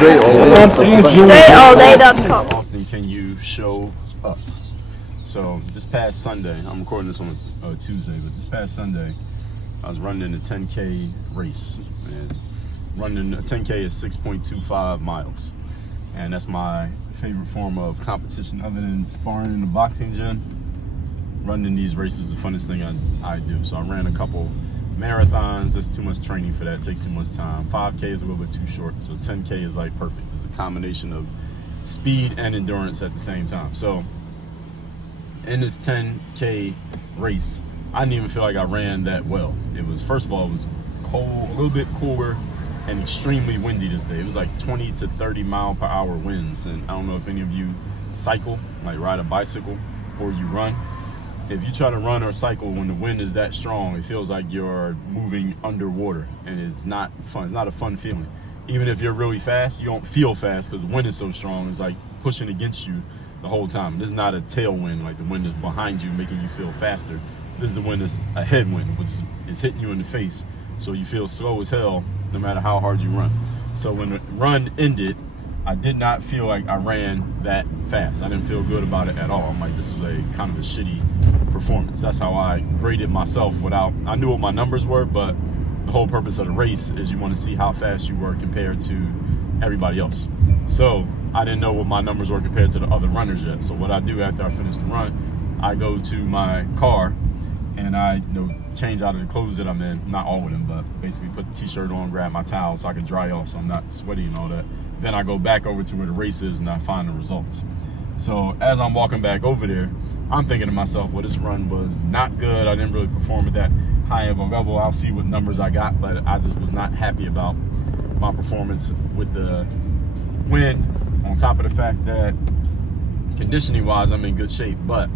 StraightallDay.com. Often can you show up? So this past Sunday, I'm recording this on a Tuesday, but this past Sunday, I was running a 10K race. And running a 10K is 6.25 miles. And that's my favorite form of competition other than sparring in the boxing gym. Running these races is the funnest thing I do. So I ran a couple marathons. That's too much training for that. It takes too much time. 5K is a little bit too short. So 10K is like perfect. It's a combination of speed and endurance at the same time. So in this 10K race, I didn't even feel like I ran that well. It was, first of all, it was cold, a little bit cooler and extremely windy this day. It was like 20 to 30 mile per hour winds. And I don't know if any of you cycle, like ride a bicycle, or you run. If you try to run or cycle when the wind is that strong, it feels like you're moving underwater, and it's not fun. It's not a fun feeling. Even if you're really fast, you don't feel fast because the wind is so strong. It's like pushing against you the whole time. This is not a tailwind, like the wind is behind you making you feel faster. This is the wind that's a headwind, which is hitting you in the face. So you feel slow as hell no matter how hard you run. So when the run ended, I did not feel like I ran that fast. I didn't feel good about it at all. I'm like, this was a kind of a shitty performance. That's how I graded myself I knew what my numbers were, but the whole purpose of the race is you want to see how fast you were compared to everybody else. So I didn't know what my numbers were compared to the other runners yet. So what I do after I finish the run, I go to my car and I change out of the clothes that I'm in, not all of them, but basically put the t-shirt on, grab my towel so I can dry off so I'm not sweaty and all that. Then I go back over to where the race is and I find the results. So as I'm walking back over there, I'm thinking to myself, well, this run was not good. I didn't really perform at that high of a level. I'll see what numbers I got, but I just was not happy about my performance with the wind, on top of the fact that conditioning wise, I'm in good shape, but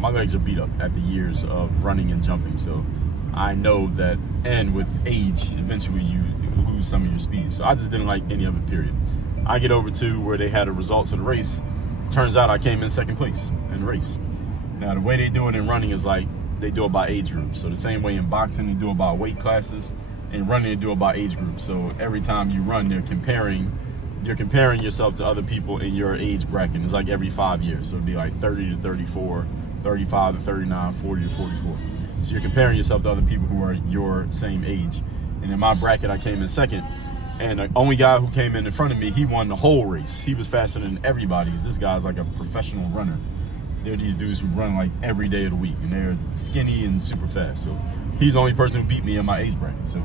my legs are beat up after years of running and jumping. So I know that, and with age, eventually you lose some of your speed. So I just didn't like any of it, period. I get over to where they had the results of the race. Turns out I came in second place in the race. Now, the way they do it in running is like they do it by age groups. So the same way in boxing, they do it by weight classes. In running, they do it by age groups. So every time you run, you're comparing yourself to other people in your age bracket. It's like every 5 years. So it'd be like 30 to 34, 35 to 39, 40 to 44. So you're comparing yourself to other people who are your same age. And in my bracket, I came in second. And the only guy who came in front of me, he won the whole race. He was faster than everybody. This guy's like a professional runner. They're these dudes who run like every day of the week, and they're skinny and super fast. So he's the only person who beat me in my age bracket. So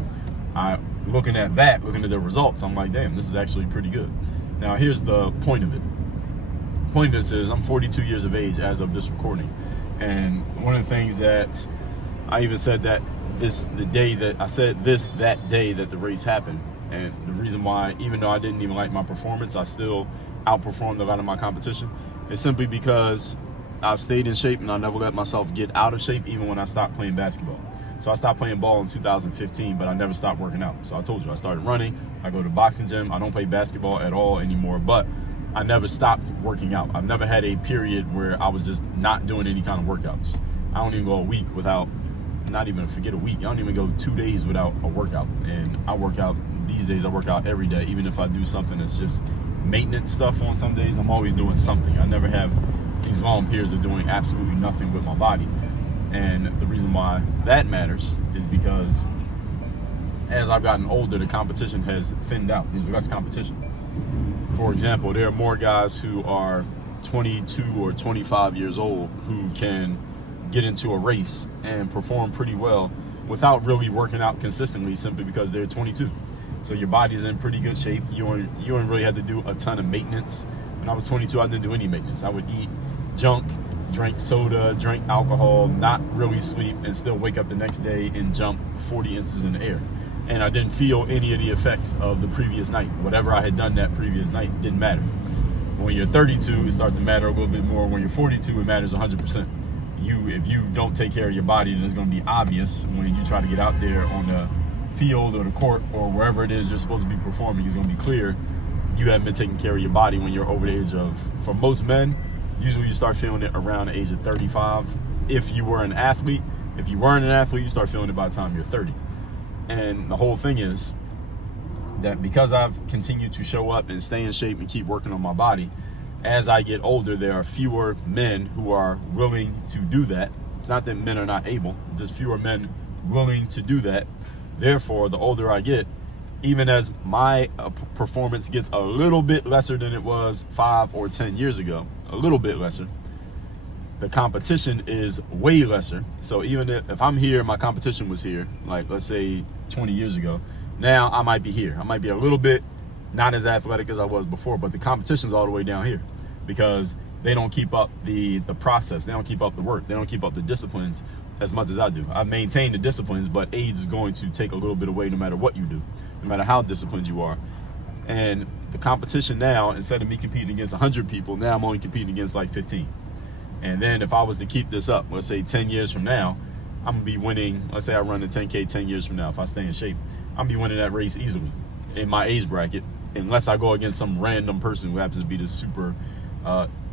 looking at the results, I'm like, damn, this is actually pretty good. Now, here's the point of it. The point of this is I'm 42 years of age as of this recording. And one of the things that I even said that that day that the race happened. And the reason why, even though I didn't even like my performance, I still outperformed a lot of my competition, is simply because I've stayed in shape and I never let myself get out of shape, even when I stopped playing basketball. So I stopped playing ball in 2015, but I never stopped working out. So I told you, I started running, I go to the boxing gym, I don't play basketball at all anymore, but I never stopped working out. I've never had a period where I was just not doing any kind of workouts. I don't even go a week without, not even forget a week, I don't even go 2 days without a workout. And I work out, these days I work out every day, even if I do something that's just maintenance stuff on some days, I'm always doing something. I never have these long periods of doing absolutely nothing with my body. And the reason why that matters is because as I've gotten older, the competition has thinned out. There's less competition. For example, there are more guys who are 22 or 25 years old who can get into a race and perform pretty well without really working out consistently, simply because they're 22. So your body's in pretty good shape. You don't really have to do a ton of maintenance. When I was 22, I didn't do any maintenance. I would eat junk, drink soda, drink alcohol, not really sleep, and still wake up the next day and jump 40 inches in the air. And I didn't feel any of the effects of the previous night. Whatever I had done that previous night didn't matter. When you're 32, it starts to matter a little bit more. When you're 42, it matters 100%. If you don't take care of your body, then it's going to be obvious when you try to get out there on the field or the court or wherever it is you're supposed to be performing. It's going to be clear you haven't been taking care of your body when you're over the age of, for most men, usually you start feeling it around the age of 35. If you were an athlete, you start feeling it by the time you're 30. And the whole thing is, that because I've continued to show up and stay in shape and keep working on my body, as I get older, there are fewer men who are willing to do that. It's not that men are not able, just fewer men willing to do that. Therefore, the older I get, even as my performance gets a little bit lesser than it was 5 or 10 years ago, a little bit lesser, the competition is way lesser. So even if I'm here, my competition was here, like let's say 20 years ago, now I might be here. I might be a little bit not as athletic as I was before, but the competition's all the way down here because they don't keep up the process. They don't keep up the work. They don't keep up the disciplines as much as I do. I maintain the disciplines, but age is going to take a little bit away no matter what you do, no matter how disciplined you are. And the competition now, instead of me competing against 100 people, now I'm only competing against like 15. And then if I was to keep this up, let's say 10 years from now, I'm gonna be winning. Let's say I run the 10K 10 years from now. If I stay in shape, I'm gonna be winning that race easily in my age bracket, unless I go against some random person who happens to be the super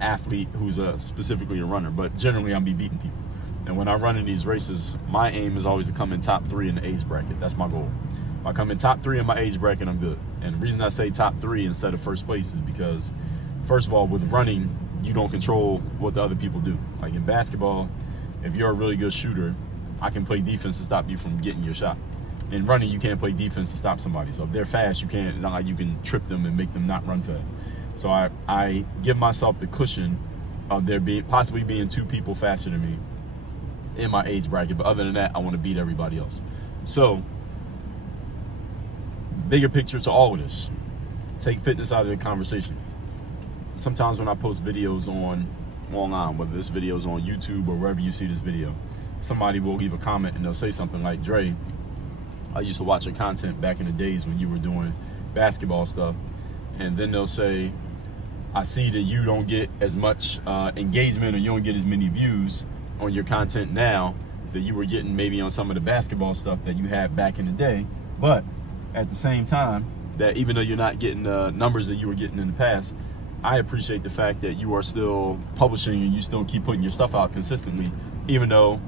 athlete who's specifically a runner. But generally, I'm be beating people. And when I run in these races, my aim is always to come in top 3 in the age bracket. That's my goal. If I come in top 3 in my age bracket, I'm good. And the reason I say top 3 instead of first place is because, first of all, with running, you don't control what the other people do. Like in basketball, if you're a really good shooter, I can play defense to stop you from getting your shot. In running, you can't play defense to stop somebody. So if they're fast, you can't. Not like you can trip them and make them not run fast. So I give myself the cushion of there possibly being 2 people faster than me in my age bracket. But other than that, I want to beat everybody else. So bigger picture to all of this. Take fitness out of the conversation. Sometimes when I post videos online, whether this video is on YouTube or wherever you see this video, somebody will leave a comment and they'll say something like, Dre, I used to watch your content back in the days when you were doing basketball stuff. And then they'll say, I see that you don't get as much engagement or you don't get as many views on your content now that you were getting maybe on some of the basketball stuff that you had back in the day. But at the same time, that even though you're not getting the numbers that you were getting in the past, I appreciate the fact that you are still publishing and you still keep putting your stuff out consistently, even though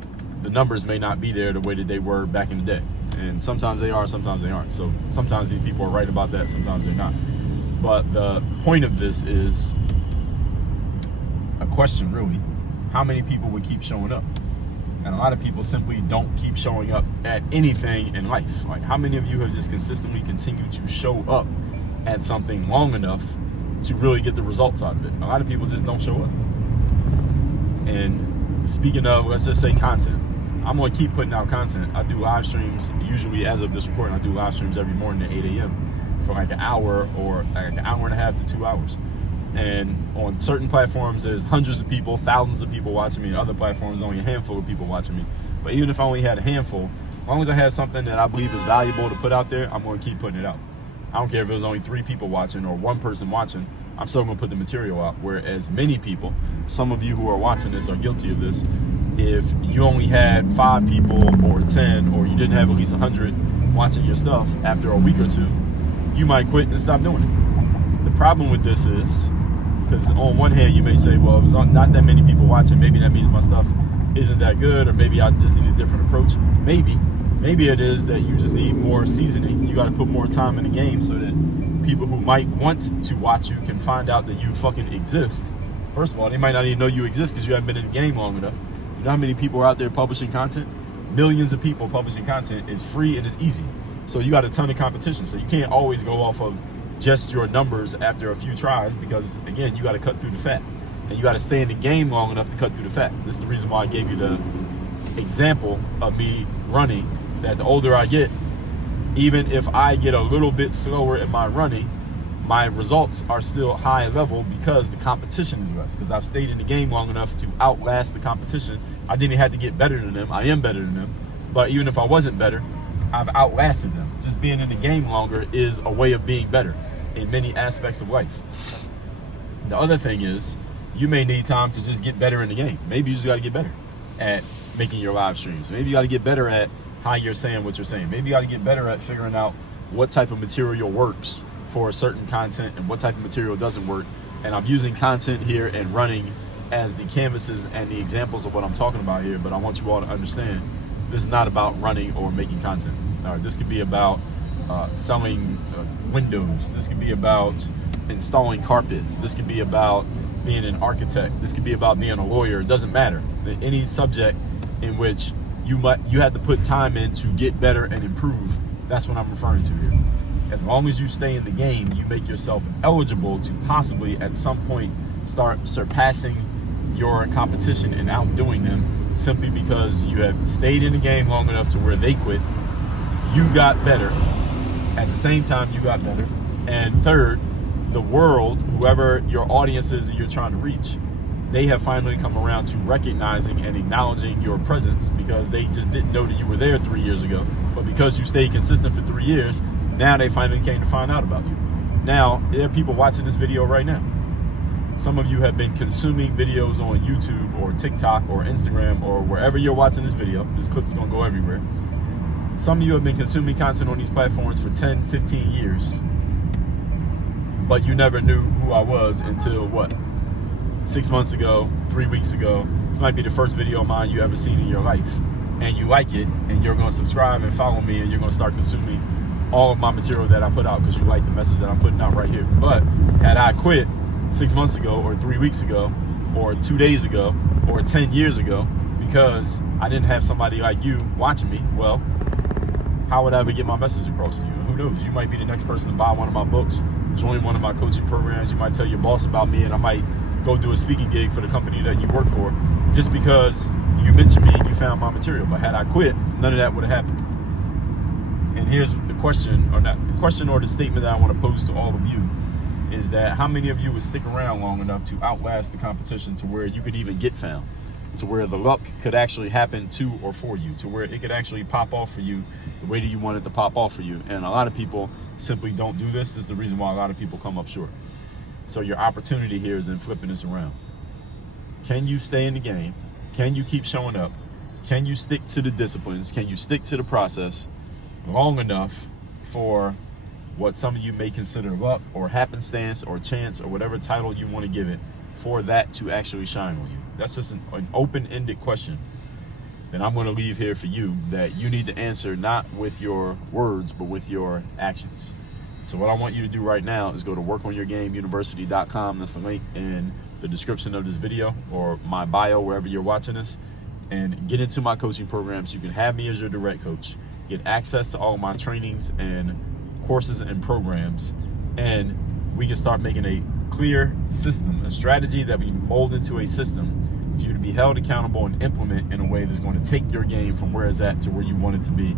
the numbers may not be there the way that they were back in the day. And sometimes they are, sometimes they aren't. So sometimes these people are right about that, sometimes they're not. But the point of this is a question, really. How many people would keep showing up? And a lot of people simply don't keep showing up at anything in life. Like, how many of you have just consistently continued to show up at something long enough to really get the results out of it? A lot of people just don't show up. And speaking of, let's just say content, I'm going to keep putting out content. I do live streams, usually as of this recording, I do live streams every morning at 8 a.m. for like an hour or like an hour and a half to 2 hours. And on certain platforms, there's hundreds of people, thousands of people watching me. And other platforms, only a handful of people watching me. But even if I only had a handful, as long as I have something that I believe is valuable to put out there, I'm going to keep putting it out. I don't care if it was only 3 people watching or 1 person watching, I'm still going to put the material out. Whereas many people, some of you who are watching this are guilty of this. If you only had 5 people or 10, or you didn't have at least 100 watching your stuff after a week or 2, you might quit and stop doing it. The problem with this is, because on one hand you may say, well, if there's not that many people watching, maybe that means my stuff isn't that good, or maybe I just need a different approach. Maybe it is that you just need more seasoning. You got to put more time in the game so that people who might want to watch you can find out that you fucking exist. First of all, they might not even know you exist because you haven't been in the game long enough. You know how many people are out there publishing content? Millions of people publishing content. It's free and it's easy. So you got a ton of competition. So you can't always go off of just your numbers after a few tries because, again, you got to cut through the fat. And you got to stay in the game long enough to cut through the fat. This is the reason why I gave you the example of me running, that the older I get, even if I get a little bit slower in my running, my results are still high level because the competition is less. Because I've stayed in the game long enough to outlast the competition. I didn't have to get better than them. I am better than them. But even if I wasn't better, I've outlasted them. Just being in the game longer is a way of being better in many aspects of life. The other thing is, you may need time to just get better in the game. Maybe you just got to get better at making your live streams. Maybe you got to get better at how you're saying what you're saying. Maybe you got to get better at figuring out what type of material works for a certain content and what type of material doesn't work. And I'm using content here and running as the canvases and the examples of what I'm talking about here, but I want you all to understand this is not about running or making content. This could be about selling windows. This could be about installing carpet. This could be about being an architect. This could be about being a lawyer. It doesn't matter. Any subject in which you have to put time in to get better and improve. That's what I'm referring to here. As long as you stay in the game, you make yourself eligible to possibly at some point start surpassing your competition and outdoing them, simply because you have stayed in the game long enough to where they quit. You got better. At the same time, you got better. And third, the world, whoever your audience is that you're trying to reach, they have finally come around to recognizing and acknowledging your presence, because they just didn't know that you were there 3 years ago. But because you stayed consistent for 3 years, now they finally came to find out about you. Now, there are people watching this video right now. Some of you have been consuming videos on YouTube or TikTok or Instagram or wherever you're watching this video. This clip's gonna go everywhere. Some of you have been consuming content on these platforms for 10, 15 years, but you never knew who I was until what? 6 months ago, 3 weeks ago. This might be the first video of mine you ever seen in your life, and you like it, and you're gonna subscribe and follow me, and you're gonna start consuming all of my material that I put out because you like the message that I'm putting out right here. But had I quit 6 months ago or 3 weeks ago or 2 days ago or 10 years ago because I didn't have somebody like you watching me, well, how would I ever get my message across to you? Who knows? You might be the next person to buy one of my books, join one of my coaching programs. You might tell your boss about me, and I might go do a speaking gig for the company that you work for just because you mentioned me and you found my material. But had I quit, none of that would have happened. And here's the question, or not the question, or the statement that I want to pose to all of you, is that how many of you would stick around long enough to outlast the competition to where you could even get found, to where the luck could actually happen to or for you, to where it could actually pop off for you the way that you want it to pop off for you. And a lot of people simply don't do this. This is the reason why a lot of people come up short. So your opportunity here is in flipping this around. Can you stay in the game? Can you keep showing up? Can you stick to the disciplines? Can you stick to the process long enough for what some of you may consider luck or happenstance or chance or whatever title you want to give it, for that to actually shine on you? That's just an open-ended question that I'm going to leave here for you, that you need to answer not with your words but with your actions. So what I want you to do right now is go to workonyourgameuniversity.com. That's the link in the description of this video or my bio, wherever you're watching this, and get into my coaching program so you can have me as your direct coach, get access to all my trainings and courses and programs, and we can start making a clear system, a strategy that we mold into a system for you to be held accountable and implement in a way that's going to take your game from where it's at to where you want it to be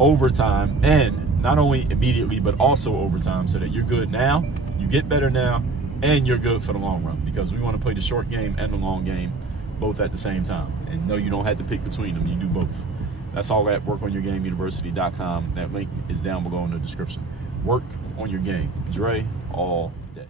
over time, and not only immediately but also over time, so that you're good now, you get better now, and you're good for the long run, because we want to play the short game and the long game both at the same time. And no, you don't have to pick between them, you do both. That's all at workonyourgameuniversity.com. That link is down below in the description. Work on your game. Dre all day.